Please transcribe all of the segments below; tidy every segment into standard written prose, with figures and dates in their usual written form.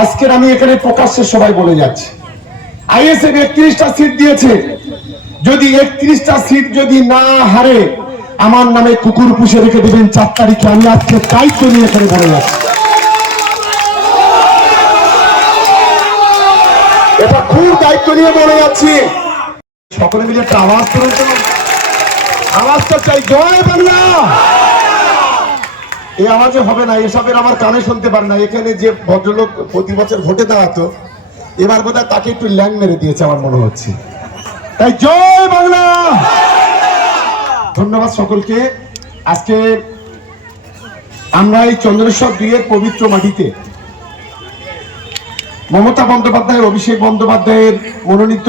আজকের আমি এখানে প্রকাশ্যে সবাই বলে যাচ্ছি, আইএসএফ 31টা সিট দিয়েছে। যদি 31টা সিট যদি না হারে আমার নামে কুকুর পুষে রেখে দেবেন 4 তারিখে। আমি আজকে দায়িত্ব নিয়ে এখানে বলে যাচ্ছি, এটা খুব দায়িত্ব নিয়ে বলে যাচ্ছি। সকলে মিলে একটা আওয়াজ তুলে তো, আওয়াজটা চাই, জয় বাংলা। এই আওয়াজে হবে না, এসবের আমার কানে শুনতে পারে না। এখানে যে ভদ্রলোক প্রতি বছর ভোটে দাঁড়াতো, এবার বোধহয় তাকে একটু ল্যাং মেরে দিয়েছে আমার মনে হচ্ছে। তাই জয় বাংলা। ধন্যবাদ সকলকে। আজকে আমরা এই চন্দ্রেশ্বর 2 এর পবিত্র মাটিতে মমতা বন্দ্যোপাধ্যায়ের, অভিষেক বন্দ্যোপাধ্যায়ের মনোনীত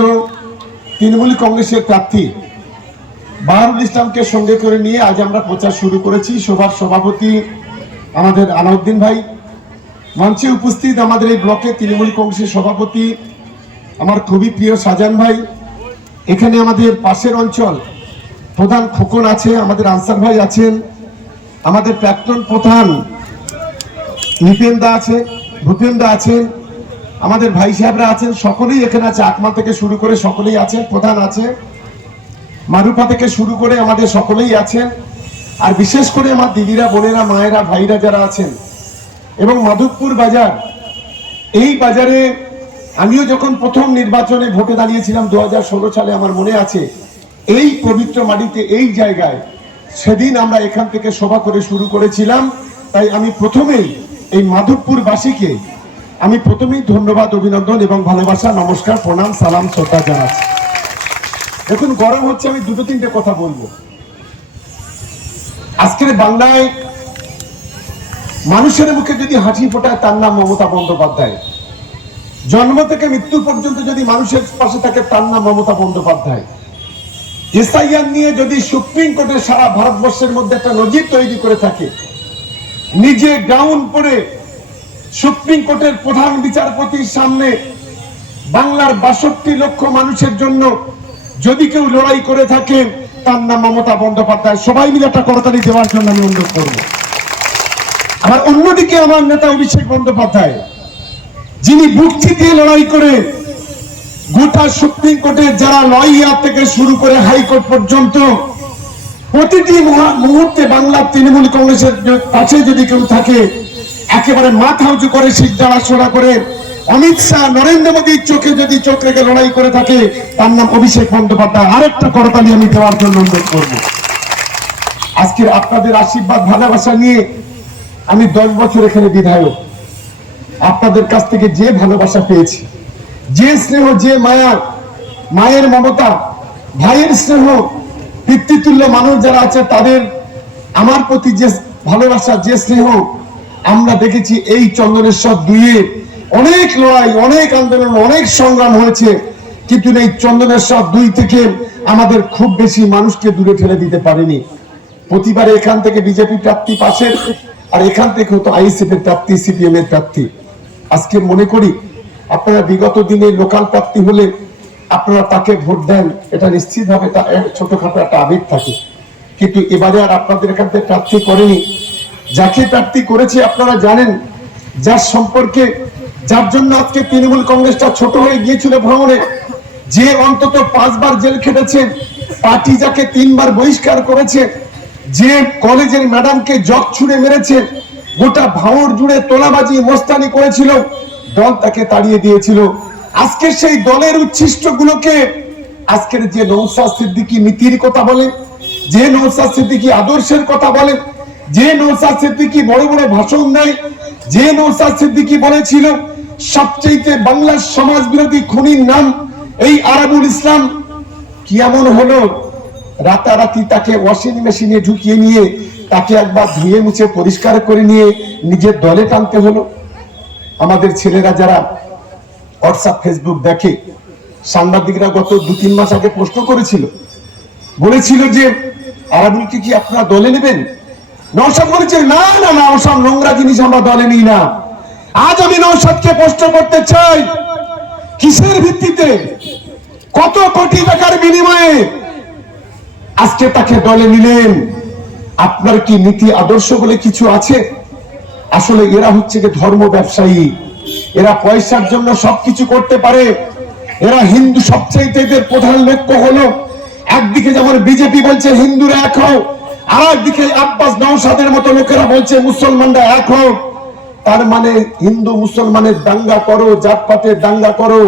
তৃণমূল কংগ্রেসের প্রার্থী বাহারুল ইসলামকে সঙ্গে করে নিয়ে আজ আমরা প্রচার শুরু করেছি। সভার সভাপতি আমাদের আলাউদ্দিন ভাই, মঞ্চে উপস্থিত আমাদের এই ব্লকে তৃণমূল কংগ্রেসের সভাপতি আমার খুবই প্রিয় শাহজাহান ভাই, এখানে আমাদের পাশের অঞ্চল প্রধান খোকন আছে, আমাদের আনসার ভাই আছেন, আমাদের প্রাক্তন প্রধান নিপেন্দা আছে, ভূপেন্দা আছেন, আমাদের ভাই সাহেবরা আছেন, সকলেই এখানে আছে। আকমা থেকে শুরু করে সকলেই আছেন, প্রধান আছে, মারুফা থেকে শুরু করে আমাদের সকলেই আছেন। আর বিশেষ করে আমার দিদিরা, বোনেরা, মায়েরা, ভাইরা যারা আছেন, এবং মাধবপুর বাজার, এই বাজারে আমিও যখন প্রথম নির্বাচনে ভোটে দাঁড়িয়েছিলাম 2016 সালে, আমার মনে আছে, এই পবিত্র মাটিতে, এই জায়গায় সেদিন আমরা এখান থেকে সভা করে শুরু করেছিলাম। তাই আমি প্রথমেই এই মাধবপুর বাসীকে আমি প্রথমেই ধন্যবাদ, অভিনন্দন এবং ভালোবাসা, নমস্কার, প্রণাম, সালাম, শ্রদ্ধা জানাচ্ছি। এখন গরম হচ্ছে, আমি 2-3টে কথা বলবো। আজকের বাংলায় মানুষের মুখে যদি হাসি ফোটায় তার নাম মমতা বন্দ্যোপাধ্যায়। জন্ম থেকে মৃত্যু পর্যন্ত যদি মানুষের পাশে থাকে তার নাম মমতা বন্দ্যোপাধ্যায়। এসআইআর নিয়ে যদি সুপ্রিম কোর্টে সারা ভারতবর্ষের মধ্যে একটা নজির তৈরি করে থাকে, নিজে গাউন পরে সুপ্রিম কোর্টের প্রধান বিচারপতির সামনে বাংলার 62 লক্ষ মানুষের জন্য যদি কেউ লড়াই করে থাকে তার নাম মমতা বন্দ্যোপাধ্যায়। সবাই মিলে একটা করতালি দেওয়ার জন্য আমি অনুরোধ করব। আবার অন্যদিকে আমার নেতা অভিষেক বন্দ্যোপাধ্যায়, যিনি বুক চিতিয়ে লড়াই করে গোটা সুপ্রিম কোর্টের যারা লয়ার থেকে শুরু করে হাইকোর্ট পর্যন্ত প্রতিটি মুহূর্তে বাংলার তৃণমূল কংগ্রেসের কাছে যদি কেউ থাকে, একেবারে মাথা উঁচু করে সিদ্ধারা করে অমিত শাহ, নরেন্দ্র মোদীর চোখে যদি চোখ রেখে লড়াই করে থাকে তার নাম অভিষেক বন্দ্যোপাধ্যায়। আরেকটা করতালি আমি দেওয়ার জন্য অনুরোধ করব। আজকের আপনাদের আশীর্বাদ, ভালোবাসা নিয়ে আমি 10 বছর এখানে বিধায়ক। আপনাদের কাছ থেকে যে ভালোবাসা পেয়েছি, যে স্নেহ, যে মায়া, মায়ের মমতা, ভাইয়ের স্নেহ, পিতৃতুল্য মানুষ যারা আছে তাদের আমার প্রতি যে ভালোবাসা, যে স্নেহ আমরা দেখেছি। এই চন্দনেশ্বর 2-এ অনেক লড়াই, অনেক আন্দোলন, অনেক সংগ্রাম হয়েছে, কিন্তু এই চন্দনেশ্বর 2 থেকে আমাদের খুব বেশি মানুষকে দূরে ঠেলে দিতে পারেনি। প্রতিবারে এখান থেকে বিজেপি প্রার্থী পাশের, আর এখান থেকে হতো আইএসএফ এর প্রার্থী, সিপিএম এর প্রার্থী। আজকে মনে করি আপনারা বিগত দিনে লোকাল প্রার্থী হলে আপনারা তাকে ভোট দেন, এটা নিশ্চিতভাবে ছোটখাটো একটা আবেগ থাকে। কিন্তু এবারে আর আপনাদের এখান থেকে প্রার্থী করেনি। যাকে প্রার্থী করেছে আপনারা জানেন, যার সম্পর্কে, যার জন্য আজকে তৃণমূল কংগ্রেসটা ছোট হয়ে গিয়েছিল ভ্রমণে, যে অন্তত 5 বার জেল খেটেছে, পার্টি যাকে 3 বার বহিষ্কার করেছে, যে কলেজের ম্যাডামকে জগ ছুড়ে মেরেছে, গোটা ভাঙড় জুড়ে তোলাবাজি মস্তানি করেছিল, দল তাকে তাড়িয়ে দিয়েছিল। আজকে সেই দলের উচ্ছিষ্ট গুলোকে, আজকের যে নওশাদ সিদ্দিকী নীতির কথা বলে, যে নওশাদ সিদ্দিকী আদর্শের কথা বলে, যে নওশাদ সিদ্দিকী বড় বড় ভাষণ দেয়, যে নওশাদ সিদ্দিকী বলেছিল সবচেয়ে বাংলার সমাজ বিরোধী খুনির নাম এই আরাবুল ইসলাম, কি এমন হলো রাতারাতি তাকে ওয়াশিং মেশিনে ঢুকিয়ে নিয়ে তাকে একবার ধুয়ে মুছে পরিষ্কার করে নিয়ে নিজের দলে টানতে হলো। আমাদের ছেলেরা যারা হোয়াটসঅ্যাপ, ফেসবুক দেখে, সাংবাদিকরা গত 2-3 মাস আগে প্রশ্ন করেছিল, বলেছিল যে আরাবুলকে কি আপনারা দলে নেবেন? নওশাদ বলেছে না না না, ওসব নোংরা জিনিস আমরা দলে নিই না। আজ আমি নওশাদকে প্রশ্ন করতে চাই, কিসের ভিত্তিতে, কত কোটি টাকার বিনিময়ে আজকে তাকে দলে নিলেন? আপনার কি নীতি আদর্শ বলে কিছু আছে? আসলে এরা হচ্ছে যে ধর্ম ব্যবসায়ী, এরা পয়সার জন্য সবকিছু করতে পারে। এরা হিন্দু, সবচেয়ে এদের প্রধান লক্ষ্য হলো, একদিকে যেমন বিজেপি বলছে হিন্দুরা এক হও, আর একদিকে আব্বাস নওশাদের মতো লোকেরা বলছে মুসলমানরা এক হও। তার মানে হিন্দু মুসলমানের দাঙ্গা করো, জাতপাতের দাঙ্গা করো,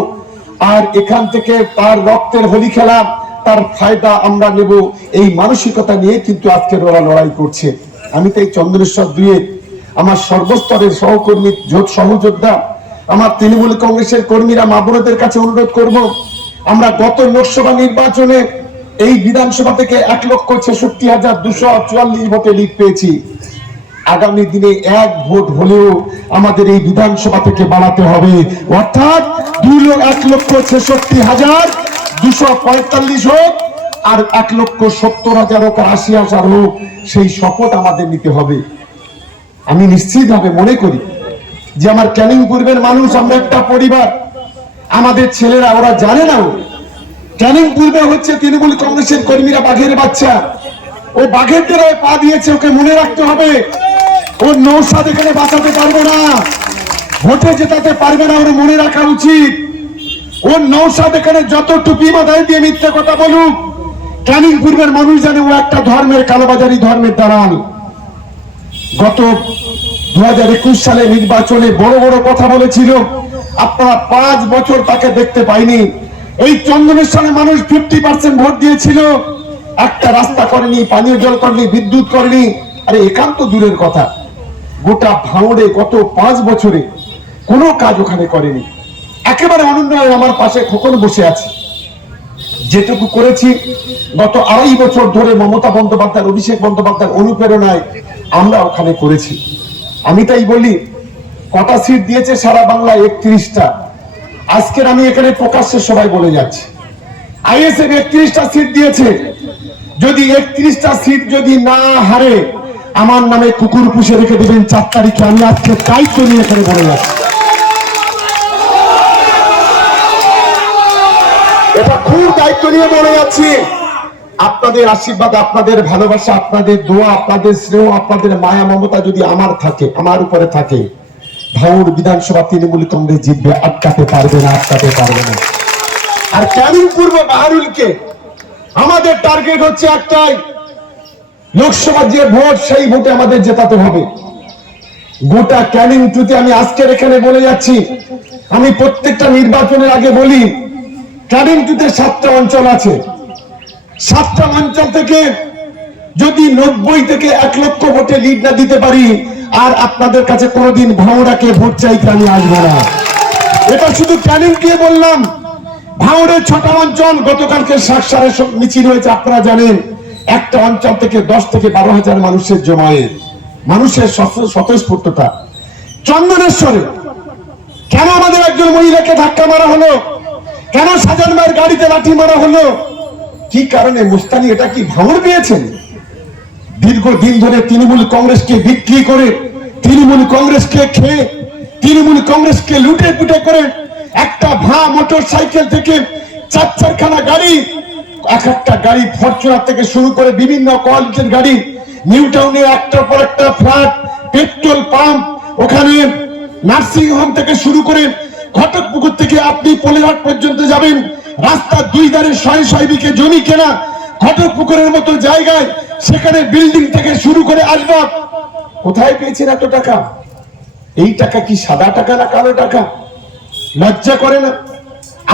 আর এখান থেকে তার রক্তের হোলি খেলা, তার ফায়দা আমরা নেব, এই মানসিকতা নিয়ে কিন্তু আজকে ওরা লড়াই করছে। আমি তাই চন্দনেশ্বর 2 আমার সর্বস্তরের সহকর্মী, সহযোদ্ধা, আমার তৃণমূল কংগ্রেসের কর্মীরা, মা বোনদের কাছে অনুরোধ করব, আমরা গত লোকসভা নির্বাচনে এই বিধানসভা থেকে 1,66,244 ভোটে লিড পেয়েছি। আগামী দিনে 1 ভোট হলেও আমাদের এই বিধানসভা থেকে বাড়াতে হবে, অর্থাৎ 1,66,245 হোক, আর 1,70,000 হোক, 80,000 হোক, সেই শপথ আমাদের নিতে হবে। আমি নিশ্চিত ভাবে মনে করি যে আমার ক্যানিং পূর্বের মানুষ, আমরা একটা পরিবার, আমাদের ছেলেরা ওরা জানে না, ক্যানিং পূর্বে হচ্ছে তৃণমূল কংগ্রেসের কর্মীরা বাঘের বাচ্চা, ও বাঘের দ্বারায় পা দিয়েছে, ওকে মনে রাখতে হবে। ও নৌসাদ এখানে বাঁচাতে পারবে না, ভোটে জেতাতে পারবে না, ওর মনে রাখা উচিত। ও নৌসাদ এখানে যত টুপি মাথায় দিয়ে মিথ্যে কথা বলুক, ক্যানিং পূর্বের মানুষ জানে ও একটা ধর্মের, কালোবাজারি ধর্মের দালাল। গত 2021 সালে নির্বাচনে বড় বড় কথা বলেছিল, আপনারা 5 বছর তাকে দেখতে পাইনি। এই চন্দনেশ্বরে মানুষ 50% ভোট দিয়েছিল, একটা রাস্তা করেনি, পানীয় জল করেনি, বিদ্যুৎ করেনি। আরে একান্ত দূরের কথা, গোটা ভাঙড়ে গত 5 বছরে কোনো কাজ ওখানে করেনি। একেবারে অনুন্নয়ন, আমার পাশে খোকন বসে আছে, যেটুকু করেছি গত 2.5 বছর ধরে মমতা বন্দ্যোপাধ্যায়, অভিষেক বন্দ্যোপাধ্যায়ের অনুপ্রেরণায় আমরা ওখানে করেছি। আমি তাই বলি, কটা সিট দিয়েছে সারা বাংলায়? 31টা। আজকের আমি এখানে প্রকাশ্যে সবাই বলে যাচ্ছি, আইএসএফ 31টা সিট দিয়েছে। যদি 31টা সিট যদি না হারে, আমার নামে কুকুর পুষে রেখে দেবেন 4 তারিখে। আমি আজকে দায়িত্ব নিয়ে এখানে বলে যাচ্ছি, এটা খুব দায়িত্ব নিয়ে বলে যাচ্ছি। আপনাদের আশীর্বাদ, আপনাদের ভালোবাসা, আপনাদের দোয়া, আপনাদের স্নেহ, আপনাদের মায়া মমতা যদি আমার থাকে, আমার উপরে থাকে, ভাঙড় বিধানসভা তৃণমূল কংগ্রেস জিতবে, আটকাতে পারবে না, আটকাতে পারবে না। আর ক্যানিং পূর্ব বাহারুলকে আমাদের টার্গেট হচ্ছে একটাই, লোকসভা যে ভোট, সেই ভোটে আমাদের জেতাতে হবে। গোটা ক্যানিং টুতে আমি আজকের এখানে বলে যাচ্ছি, আমি প্রত্যেকটা নির্বাচনের আগে বলি, ক্যানিং টুতে 7টা অঞ্চল আছে। 7টা অঞ্চল থেকে যদি 90 থেকে 1 লক্ষ ভোটে লিড না দিতে পারি, আর আপনাদের কাছে কোনোদিন ভাঙড়াকে ভোট চাইতে আমি আসবো না। এটা শুধু ক্যানিং দিয়ে বললাম। ভাঙড়ের 6টা অঞ্চল, গতকালকে সাকসারে মিছিল হয়েছে, আপনারা জানেন। একটা অঞ্চল থেকে 10 থেকে 12,000 মানুষের জমায়েত, মানুষের স্বতঃস্ফূর্ততা। চন্দনেশ্বরে কেন আমাদের একজন মহিলাকে ধাক্কা মারা হলো? কেন সাজান মায়ের গাড়িতে লাঠি মারা হলো? কি কারণে? মুস্তানি এটা কি ভাঙড় পেয়েছেন? দীর্ঘদিন ধরে তৃণমূল কংগ্রেসকে বিক্রি করে, তৃণমূল কংগ্রেসকে খেয়ে, তৃণমূল কংগ্রেসকে লুটে পুটে করে একটা মোটর সাইকেল থেকে 4-4খানা গাড়ি, এক একটা গাড়ি ফরচুনার থেকে শুরু করে বিভিন্ন কোয়ালিটির গাড়ি, নিউ টাউনে একটার পর একটা ফ্ল্যাট, পেট্রোল পাম্প, ওখানে নার্সিং হোম থেকে শুরু করে ঘটকপুকুর থেকে আপনি পলিহাট পর্যন্ত যাবেন, রাস্তার 2 ধারে 100 বিঘে জমি কেনা, ঘটকপুকুরের মতো জায়গায়, সেখানে বিল্ডিং থেকে শুরু করে আসবাব। কোথায় পেয়েছেন এত টাকা? এই টাকা কি সাদা টাকা না কালো টাকা? লজ্জা করে না?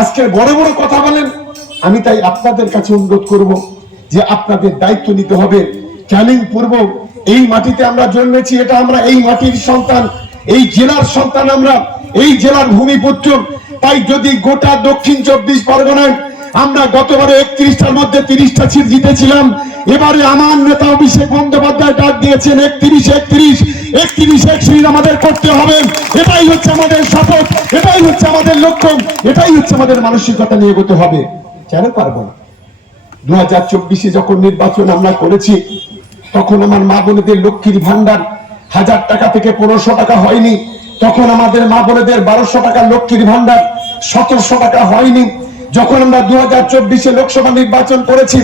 আজকে বড় বড় কথা বলেন। আমি তাই আপনাদের কাছে অনুরোধ করব যে আপনাদের দায়িত্ব নিতে হবে। ক্যানিং পূর্ব, এই মাটিতে আমরা জন্মেছি, এটা আমরা এই মাটির সন্তান, এই জেলার সন্তান, আমরা এই জেলার ভূমিপুত্র। তাই যদি গোটা দক্ষিণ 24 পরগনায় আমরা গতবারে 31টার মধ্যে 30টা সিট জিতেছিলাম, এবারে আমার নেতা অভিষেক বন্দ্যোপাধ্যায় ডাক দিয়েছেন 31 আমাদের করতে হবে। এটাই হচ্ছে আমাদের শপথ, এটাই হচ্ছে আমাদের লক্ষ্য, এটাই হচ্ছে আমাদের মানসিকতা নিয়ে এগোতে হবে। কেন পারবো না? 2024 যখন নির্বাচন আমরা করেছি, তখন আমার মা বোনেদের লক্ষ্মীর ভান্ডার 1000 টাকা থেকে 1500 টাকা হয়নি। তখন আমাদের মা বোনেদের 1200 টাকা লক্ষ্মীর ভান্ডার 1700 টাকা হয়নি। যখন আমরা 2024 লোকসভা নির্বাচন করেছি,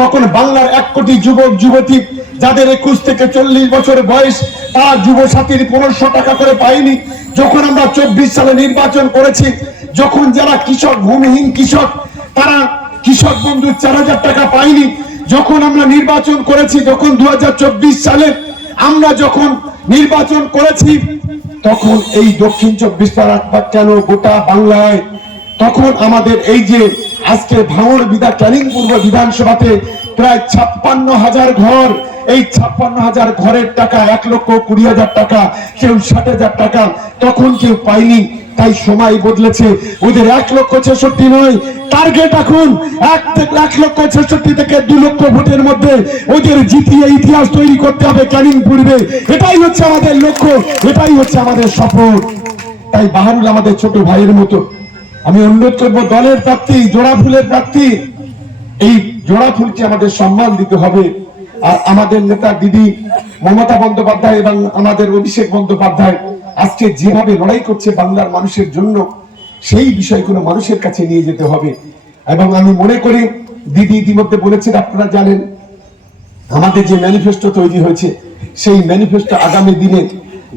তখন বাংলার 1 কোটি যুবক যুবতী যাদের 21 থেকে 40 বছর বয়স, তারা যুব সাথীর 1500 টাকা করে পায়নি। যখন আমরা 24 সালে নির্বাচন করেছি, যখন যারা কৃষক, ভূমিহীন কৃষক, তারা কৃষক বন্ধু 4000 টাকা পায়নি। যখন আমরা নির্বাচন করেছি, যখন 2024 সালে আমরা যখন নির্বাচন করেছি, তখন এই দক্ষিণ 24 পরগনা কেন গোটা বাংলায়, তখন আমাদের এই যে আজকে ভাঙড় ক্যানিং পূর্ব বিধানসভাতে প্রায় 56,000 ঘর, এই 56,000 ঘরের টাকা 1,20,000 টাকা, কেউ 60,000 টাকা তখন কেউ পায়নি। তাই সময় বদলেছে, ওদের 1,66,000 নয়, টার্গেট এখন 1,66,000 থেকে 2 লক্ষ ভোটের মধ্যে ওদের জিতিয়ে ইতিহাস তৈরি করতে হবে ক্যানিং পূর্বে। এটাই হচ্ছে আমাদের লক্ষ্য, এটাই হচ্ছে আমাদের সফল। তাই বাহারুল আমাদের ছোট ভাইয়ের মতো, আমি অনুরোধ করবো দলের প্রার্থী, জোড়া ফুলের প্রার্থী, এই জোড়া ফুলকে আমাদের সম্মান দিতে হবে। আর আমাদের নেতা দিদি মমতা বন্দ্যোপাধ্যায় এবং আমাদের অভিষেক বন্দ্যোপাধ্যায় আজকে যেভাবে লড়াই করছে বাংলার মানুষের জন্য, সেই বিষয়গুলো মানুষের কাছে নিয়ে যেতে হবে। এবং আমি মনে করি দিদি ইতিমধ্যে বলেছেন, আপনারা জানেন আমাদের যে ম্যানিফেস্টো তৈরি হয়েছে, সেই ম্যানিফেস্টো আগামী দিনে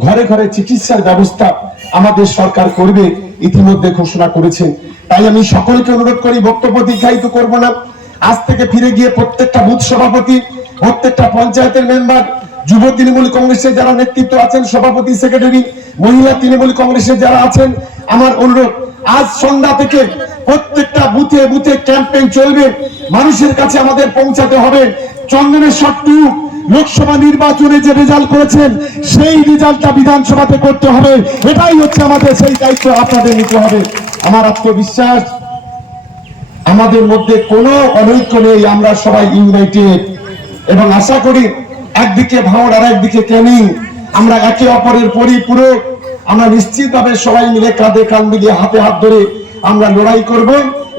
ঘরে ঘরে চিকিৎসার ব্যবস্থা আমাদের সরকার করবে, ইতিমধ্যে ঘোষণা করেছেন। তাই আমি সকলকে অনুরোধ করি, বক্তব্য দীর্ঘায়িত করব না, আজ থেকে ফিরে গিয়ে প্রত্যেকটা বুথ সভাপতি, প্রত্যেকটা পঞ্চায়েতের মেম্বার, যুব তৃণমূল কংগ্রেসের যারা নেতৃত্ব আছেন, সভাপতি, সেক্রেটারি, মহিলা তৃণমূল কংগ্রেসের যারা আছেন, আমার অনুরোধ আজ সন্ধ্যা থেকে প্রত্যেকটা বুথে বুথে ক্যাম্পেইন চলবে, মানুষের কাছে আমাদের পৌঁছাতে হবে। চন্দনেশ্বর 2 লোকসভা নির্বাচনে যে রেজাল্ট করেছেন, সেই রেজাল্টটা বিধানসভাতে করতে হবে। এটাই হচ্ছে আমাদের সেই দায়িত্ব, আপনাদের নিতে হবে। আমার আত্মবিশ্বাস, আমাদের মধ্যে কোনো অনৈক্য নেই, আমরা সবাই ইউনাইটেড। এবং আশা করি একদিকে ভাঙড় আর একদিকে ক্যানিং, আমরা একে অপরের পরিপূরক। আমরা নিশ্চিতভাবে সবাই মিলে কাঁধে কাঁধ মিলিয়ে হাতে হাত ধরে আমরা লড়াই করব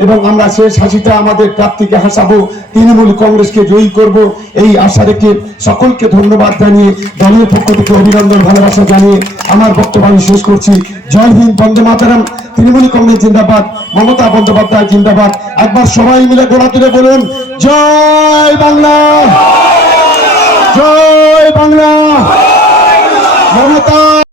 এবং আমরা শেষ হাসিটা আমাদের প্রার্থীকে হাসাবো, তৃণমূল কংগ্রেসকে জয়ী করব, এই আশা রেখে সকলকে ধন্যবাদ জানিয়ে, দলের পক্ষ থেকে অভিনন্দন, ভালোবাসা জানিয়ে আমার বক্তব্য আমি শেষ করছি। জয় হিন্দ, বন্দে মাতরম, তৃণমূল কংগ্রেস জিন্দাবাদ, মমতা বন্দ্যোপাধ্যায় জিন্দাবাদ। একবার সবাই মিলে গলা তুলে বলুন, জয় বাংলা, জয় বাংলা, মমতা